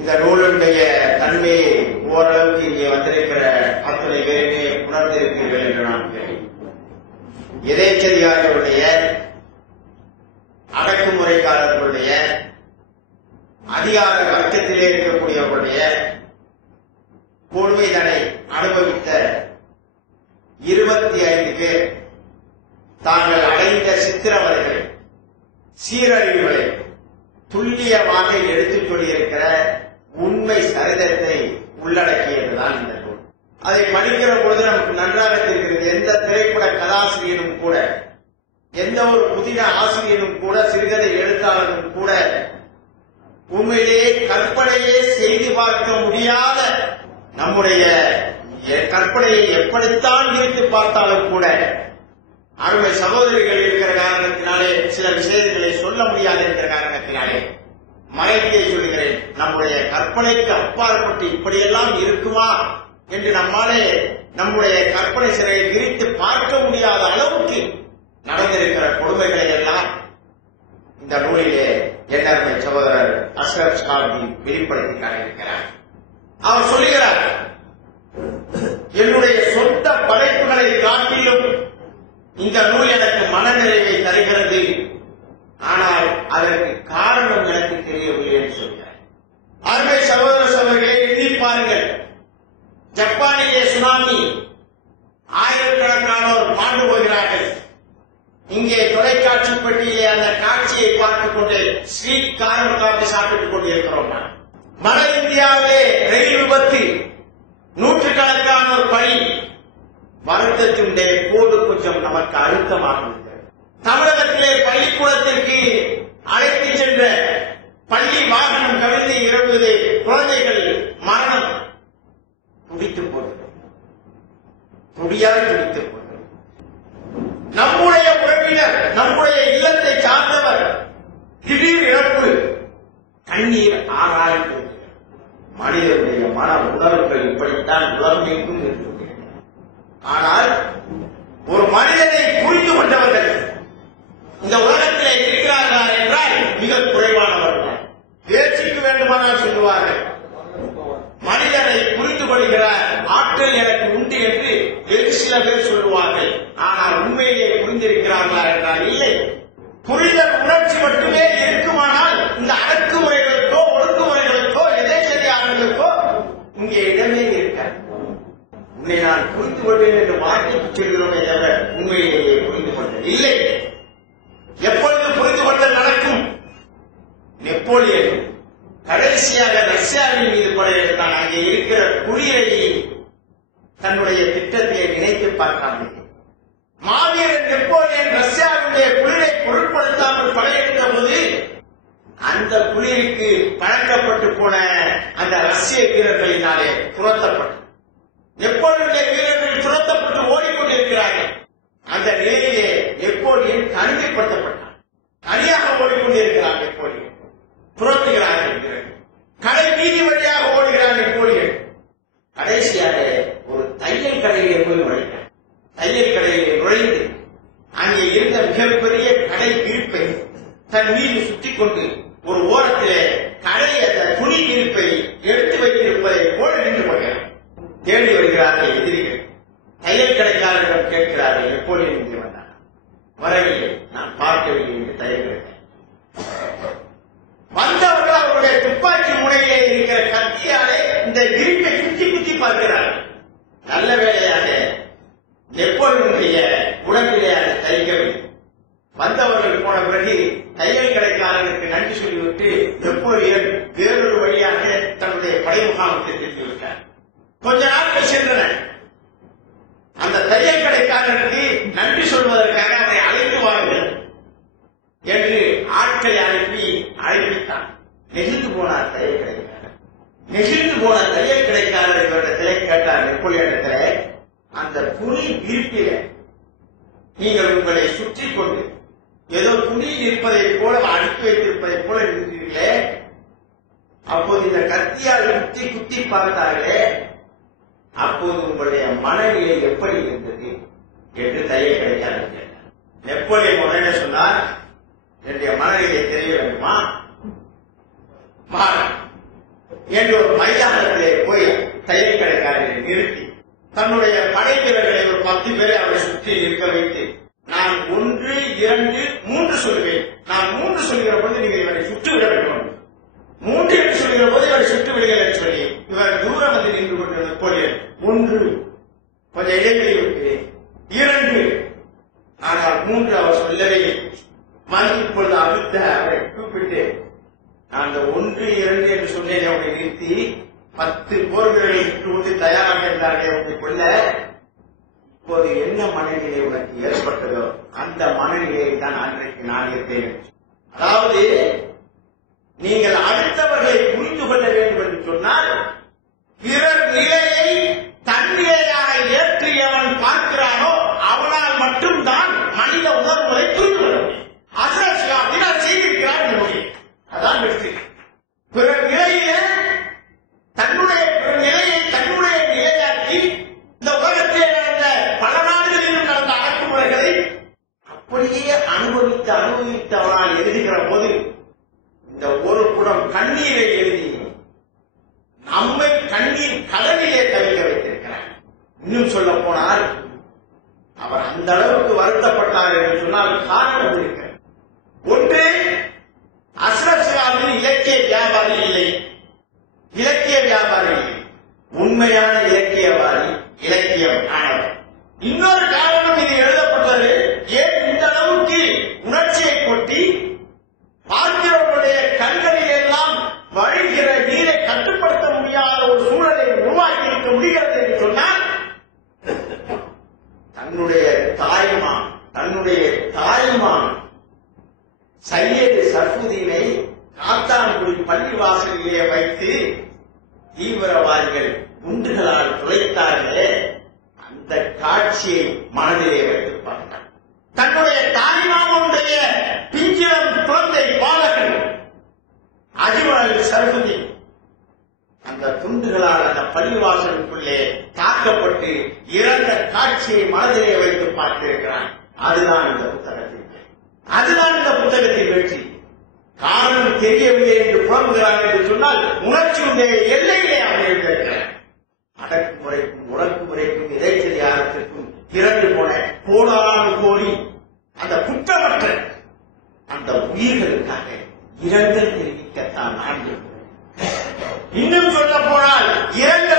இந்த நூலுடைய தன்மையை ஓரளவுக்கு இங்கே வந்திருக்கிற அத்தனை பேருமே உணர்ந்திருக்கிறீர்கள் என்று நான் தெரியும். எதேச்சதிகாரிகளுடைய அடக்குமுறைக்காரர்களுடைய அதிகார வர்க்கத்திலே இருக்கக்கூடியவர்களுடைய கொடுமைதனை அனுபவித்த 25 பேர் தாங்கள் அடைந்த சித்திரவதைகள் சீரழிவுகளை துல்லியமாக எடுத்துச் சொல்லியிருக்கிற உண்மை சரிதத்தை உள்ளடக்கியதுதான் இந்த நூல். அதை படிக்கிற பொழுது நமக்கு நன்றாக தெரிகிறது. எந்த திரைப்பட கதாசிரியனும் கூட, எந்த ஒரு புதிய ஆசிரியனும் கூட, சிறுகதை எழுத்தாளரும் கூட உண்மையிலேயே கற்பனையே செய்து பார்க்க முடியாத நம்முடைய கற்பனையை எப்படித்தான் ஈர்த்து பார்த்தாலும் கூட அருமை சகோதரிகள் இருக்கிற காரணத்தினாலே சில விஷயங்களை சொல்ல முடியாது என்கிற காரணத்தினாலே மறைத்தே சொல்கிறேன். நம்முடைய கற்பனைக்கு அப்பாற்பட்டு இப்படியெல்லாம் இருக்குமா என்று நம்மாலே நம்முடைய கற்பனை சிறையை விரித்து பார்க்க முடியாத அளவுக்கு நடந்திருக்கிற கொடுமைகளை எல்லாம் இந்த நூலிலே என்னருமை சகோதரர் அஷ்ரப் ஷாபி வெளிப்படுத்தி காட்டியிருக்கிறார். அவர் சொல்லுகிறார், என்னுடைய சொந்த படைப்புகளை காட்டிலும் இந்த நூல் எனக்கு மனநிறைவை தருகிறது, ஆனால் அதற்கு காரணம் எனக்கு தெரியவில்லை என்று சொல்கிறார். அருமை சகோதர சகோதரிகளை எண்ணி பாருங்கள். ஜப்பானிய சுனாமி, ஆயிரக்கணக்கானோர் மாண்டு போகிறார்கள். இங்கே தொலைக்காட்சி பெட்டியிலே அந்த காட்சியை பார்த்துக் கொண்டு ஸ்வீட் காரம் காப்பி சாப்பிட்டுக் கொண்டிருக்கிறோம். வட இந்தியாவிலே ரயில் விபத்து, நூற்றுக்கணக்கானோர் பலி. வருத்தத்தினுடைய கோடு கொஞ்சம் நமக்கு அழுத்தமாக இருக்கிறது. தமிழகத்திலே பள்ளிக்கூடத்திற்கு அழைத்து சென்ற பள்ளி வாகனம் கவிழ்ந்து 20 குழந்தைகள் மரணம். துடித்து போகிறது, துடியாய் துடித்து போகிறது. நம்முடைய உறவினர், நம்முடைய இல்லத்தை சார்ந்தவர் திடீர் இழப்பு, கண்ணீர் ஆராய்ந்து. மனிதனுடைய மன உணர்வுகள் இப்படித்தான் உலகம் எங்கும் இருக்கிறது. ஆனால் ஒரு மனிதனை புரிந்து கொண்டவர்கள் இந்த உலகத்திலே இருக்கிறார்களா என்றால் மிக குறைவானவர்கள். பேச்சுக்கு வேண்டுமானால் சொல்லுவார்கள், மனிதனை புரிந்து கொள்கிற ஆற்றல் எனக்கு உண்டு என்று வெகு சில பேர் சொல்லுவார்கள். ஆனால் உண்மையிலே புரிந்திருக்கிறார்களா என்றால் இல்லை. புரிதல் உணர்ச்சி மட்டுமே இருக்குமானால் இந்த அடக்குமுறைகளுக்கோ ஒடுக்குமுறைகளுக்கோ எதேச்சதிகாரங்களுக்கோ இங்கே இடமே இருக்காது. உன்னை நான் புரிந்து கொள்வேன் என்று வார்த்தைக்கு சொல்கிறோமே தவிர உண்மையிலேயே புரிந்து கொண்டது இல்லை. எப்பொழுது புரிந்து கொண்டல் நடக்கும்? நெப்போலியன் கடைசியாக ரஷ்யாவின் மீது படையெடுத்தான். அங்கே இருக்கிற குளிரை தன்னுடைய திட்டத்தை நினைத்து பார்க்காமல் மாவீரன் நெப்போலியன் ரஷ்யாவுடைய குளிரை பொருட்படுத்தாமல் படையெடுத்த போது அந்த குளிருக்கு பழக்கப்பட்டு போன அந்த ரஷ்ய வீரர்களினாலே துரத்தப்பட்டு நெப்போலியனுடைய வீரர்கள் துரத்தப்பட்டு ஓடிக்கொண்டிருக்கிறார்கள். அந்த நிலையிலே நெப்போலியன் தனிமைப்படுத்தப்பட்டான். தனியாக ஓடிக்கொண்டிருக்கிறார் நெப்போலியன். துரத்துகிறார்கள் வீரர்கள். கடை வீதி வழியாக ஓடுகிறார் நெப்போலியன். கடைசியாக ஒரு தையல் கடையிலே போய் நுழைகிறார். தையல் கடையிலே நுழைந்து அங்கே இருந்த மிகப்பெரிய கடை விரிப்பை தன் மீது சுற்றிக் கொண்டு ஒரு ஓரத்திலே கடை அந்த துணி விரிப்பை எடுத்து வைத்திருப்பதை போல நின்று கொள்கிறார். தேடி வருகிறார்கள் எதிரிகள். தையல் கடைக்காரரிடம் கேட்கிறார்கள், நெப்போலியன் இங்கே வந்தார்? வரவில்லை, நான் பார்க்கவில்லை என்று தையல் கடைக்காரர். வந்தவர்கள் அவருடைய துப்பாக்கி முனையிலே இருக்கிற கத்தியாலே இந்த விரிப்பை குத்தி குத்தி பார்க்கிறார்கள். நல்ல வேளையாக நெப்போலியனுடைய உடம்பிலே அதை தைக்கவில்லை. வந்தவர்கள் போன பிறகு தையல் கடைக்காரருக்கு நன்றி சொல்லிவிட்டு நெப்போலியன் வேறொரு வழியாக தன்னுடைய படை முகாமுக்கு திரும்பி விட்டார். கொஞ்ச நாட்கள் சென்றன. அந்த தையல் கடைக்காரருக்கு நன்றி சொல்வதற்காக அதை அழைத்து வாருங்கள் என்று ஆட்களை அனுப்பி அழைப்பித்தான். நெகிழ்ந்து போனார் தையல் கடைக்காரர். நெகிழ்ந்து போன தையல் கடைக்காரர்களிடத்திலே கேட்டார் நெப்போலியனிடத்திலே, அந்த துணி விரிப்பில நீங்கள் உங்களை சுற்றி கொண்டு ஏதோ துணி இருப்பதைப் போல அடுக்கி வைத்திருப்பதைப் போல இருக்கிறீர்களே, அப்போது இந்த கத்தியால் குத்தி குத்தி பார்த்தார்களே, அப்போது உங்களுடைய மனநிலை எப்படி இருந்தது என்று தையல் கடைக்காரர் கேட்டார். நெப்போலியன் உடனே சொன்னார், என்னுடைய மனநிலை தெரிய வேண்டுமா? என்று ஒரு மைதானத்திலே போய் தையல் கடைக்காரரை நிறுத்தி தன்னுடைய படை வீரர்களை ஒரு 10 பேரை அவரை சுற்றி இருக்க வைத்து, நான் 1, 2, 3 சொல்லுவேன். நான் 3 சொல்லுகிற போது நீங்கள் இவரை சுற்றிவிட வேண்டும். 3 என்று சொல்லுகிற போது இவரை சுற்றிவிடுங்கள் என்று சொல்லி இவர் தூரம் வந்து நின்று கொண்டிருந்த போது 1 கொஞ்சம் இடைவெளி விட்டு 2, ஆனால் 3 அவர் சொல்லவே மணி இப்பொழுது அழுத்த அவரை கூப்பிட்டு, அந்த 1, 2 என்று சொன்னேன் அவரை நிறுத்தி 10 போர் வீரர்களை கொண்டு தயாராக இருந்தார்கள் அவரை கொள்ள. இப்போது என்ன மனநிலை உனக்கு ஏற்பட்டதோ அந்த மனநிலையை தான் அன்றைக்கு நான் இருப்பேன். அதாவது நீங்கள் அடுத்தவர்களை புரிந்து கொள்ள வேண்டும் என்று சொன்னால் பிறர் நிலையை தன்னிலையாக ஏற்று எவன் பார்க்கிறானோ அவனால் மட்டும்தான் மனித உணர்வுகளை புரிந்து கொள்ள முடியும். அசரசியாக செய்திருக்கிறார் மொழி. அதான் வெற்றி. பிறர் நிலையை தன்னுடைய நிலையாக்கி இந்த உலகத்திலே நடந்த பல நாடுகளிலும் நடந்த அடக்குமுறைகளை அப்படியே அனுபவித்தவனால் எழுதுகிற போது இந்த ஒரு குடம் கண்ணீரை எழுதி நம்மை கண்ணீர் கடலிலே தவிக்க வைத்திருக்கிறார். இன்னும் சொல்ல போனால் அவர் அந்த அளவுக்கு வருத்தப்பட்டார் என்று சொன்னால் காரணம் இருக்கிறது. ஒன்று, அஸ்ரப் சிராஜின் இலக்கிய வியாபாரி இல்லை, இலக்கிய வியாபாரி இல்லை, உண்மையான இலக்கியவாதி, இலக்கியம் ஆனவர். இன்னொரு காரணம் இது எழுதப்பட்டது ஏன் இந்த அளவுக்கு உணர்ச்சியை கொட்டி பார்க்கிறவர்களுடைய கண்களில் எல்லாம் வழிகிற நீரை கட்டுப்படுத்த முடியாத ஒரு சூழலை உருவாக்கி இருக்க முடிகிறது என்று சொன்னால் தன்னுடைய தாய்மான் சையது சர்ஃபுதீனை காத்தான்குடி பள்ளிவாசலிலே வைத்து தீவிரவாதிகள் குண்டுகளால் துளைத்தார்களே, அந்த காட்சியை மனதிலே வைத்து பார்த்தார். தன்னுடைய தாய்மாமனுடைய பிஞ்சிலம் குழந்தை பாலகன் அஜ்மல் சர்ஃபுதீன் அந்த துண்டுகளால் அந்த பள்ளிவாசலுக்குள்ளே தாக்கப்பட்டு இறந்த காட்சியை மனதிலே வைத்து பார்த்திருக்கிறான். அதுதான் இந்த புத்தகத்தின் வெற்றி. காரணம் தெரியவில்லை என்று புலம்புகிறார் என்று சொன்னால் உணர்ச்சியுடைய எல்லையிலே அமைந்திருக்கிறார். அடக்குமுறைக்கும் ஒடுக்குமுறைக்கும் இடைச்செறியாரத்திற்கும் திரண்டு போன கோடானு கோடி அந்த குற்றமற்ற அந்த உயிர்களுக்காக இரங்கல் தெரிவிக்கத்தான் நான். இன்னும் சொல்ல போனால் இறந்த